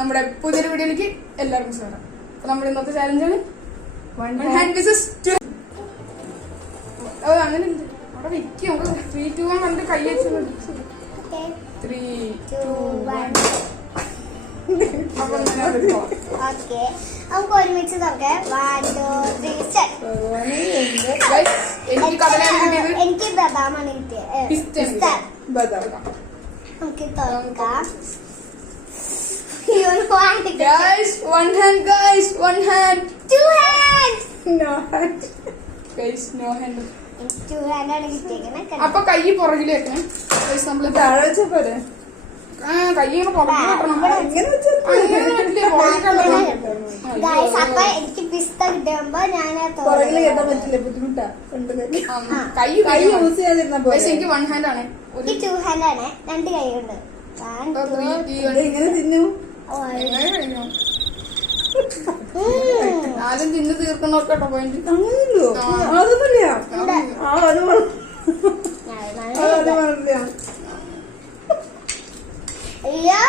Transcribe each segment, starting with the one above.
നമ്മുടെ പുതിയൊരു വീഡിയോയിലേക്ക് എല്ലാവർക്കും സ്വാഗതം. അപ്പൊ നമ്മുടെ ഇന്നത്തെ ചാലഞ്ചാണ് അങ്ങനെ അവിടെ വെക്കും. നമുക്ക് 3, 2, 1 കണ്ട് കൈ വെച്ച് 3, 2, 1. നമുക്ക് ഒരുമിച്ച് നോക്കാം. 1, 2, 3 എനിക്ക് ബദാമാണ് കിട്ടിയത്. നമുക്ക് തുറക്കാം. Guys, one hand, guys, one hand. 2 hands. No hand. Guys, no hand. 2 hand ആണ് കിട്ടിയേക്കുന്നത്. അപ്പൊ കൈ പുറകിൽ വെക്കണം. Guys, നമ്മള് താഴെ വെച്ചാ പോരെ? കൈ ഇങ്ങനെ പുറകിൽ വെക്കണം. Guys, അപ്പൊ എനിക്ക് പിസ്ത കിട്ടുമ്പോ ഞാൻ പുറകില് കേട്ടാൻ പറ്റില്ല, ബുദ്ധിമുട്ടാ. കൈ കൈ യൂസ് ചെയ്യാതിരുന്ന പോലെ. എനിക്ക് 1 hand ആണ്. എനിക്ക് 2 hand ആണ്. 2 കൈ കൊണ്ട്. 1, 2, എങ്ങനെ തിന്നു? ആദ്യം തിന്ന് തീർക്കുന്നവർക്ക് കേട്ടോ പോയിന്റ്. അങ്ങനെയല്ലോ, അതൊന്നുമില്ല. അത് പറഞ്ഞില്ല. അയ്യോ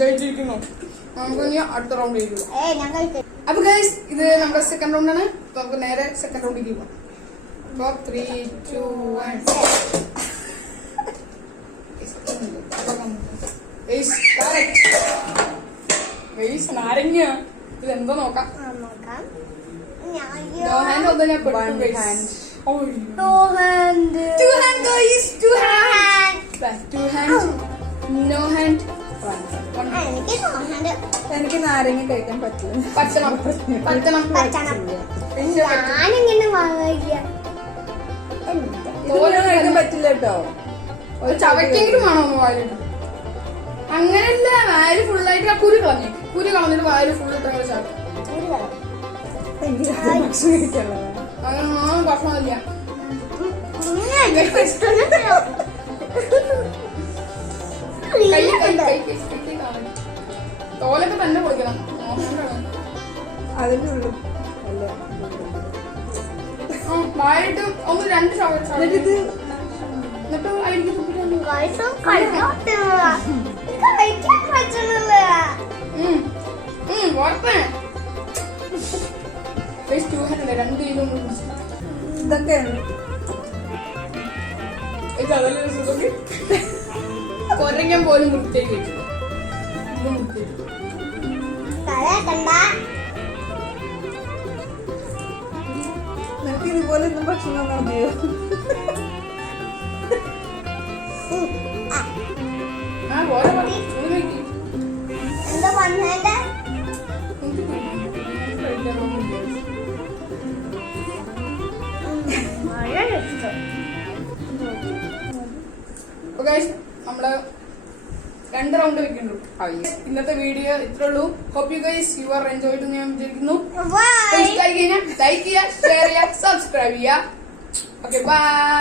ജയിച്ചിരിക്കുന്നു. നമുക്ക് ഇനി അടുത്ത റൗണ്ട് ചെയ്യുക. ഞാൻ കഴിക്കും. അപ്പൊ ഗൈസ്, ഇത് നമ്മുടെ സെക്കൻഡ് റൗണ്ട് ആണ്. നമുക്ക് നേരെ സെക്കൻഡ് റൗണ്ടിലേക്ക് പോകാം. അപ്പൊ 3, 2, 1. നാരങ്ങ ഇതെന്തോ നോക്കാം. No hand ഒന്നും ഞാൻ പെട്ടു. 1 hand. 2 hand. 2 hand guys. 2 hand. 2 hand. No hand. 1 hand. എനിക്ക് നാരങ്ങ കഴിക്കാൻ പറ്റില്ല. പച്ചണം. ഞാനിങ്ങനെ വാങ്ങിക്കാം. ഇതൊന്നും കഴിക്കാൻ പറ്റില്ല കേട്ടോ. ഒരു ചവയ്ക്കെങ്കിലും വേണോ ഒന്ന് വായിലിട്ട്? അങ്ങനെയല്ല, വാല് ഫുള്ളായിട്ട് കുരു കളഞ്ഞിട്ട് വാല് ഫുൾ ഇട്ട് അങ്ങനെ ചാടും. എനിക്ക് ഭക്ഷണം കഴിക്കാനുള്ളതാ. അങ്ങനെ ഭക്ഷണമില്ല. തോലൊക്കെ തന്നെ പൊളിക്കണം. അതിന്റെ ഉള്ളു അല്ല. വായിട്ട് ഒന്ന് 2 ചവ എന്നിട്ട് എന്നിട്ട് അതിലേക്ക് തുപ്പിട്ടുണ്ട്. കഴിക്കാൻ പറ്റുന്നില്ല. ഇതൊക്കെ കൊരങ്ങൻ പോലും വൃത്തിയാക്കി വെച്ചു. നിനക്ക് ഇതുപോലെ ഒന്നും ഭക്ഷണം മതിയോ? എന്താ വന്നേന്റെ നമ്മള് 2 റൗണ്ട് വെക്കുന്നു. ഇന്നത്തെ വീഡിയോ ഇത്രേ ഉള്ളൂ. Hope you guys you are enjoyed എന്ന് ഞാൻ വിചാരിക്കുന്നു. ലൈക്ക് ചെയ്യുക, ഷെയർ ചെയ്യുക, സബ്സ്ക്രൈബ് ചെയ്യുക. Okay, by.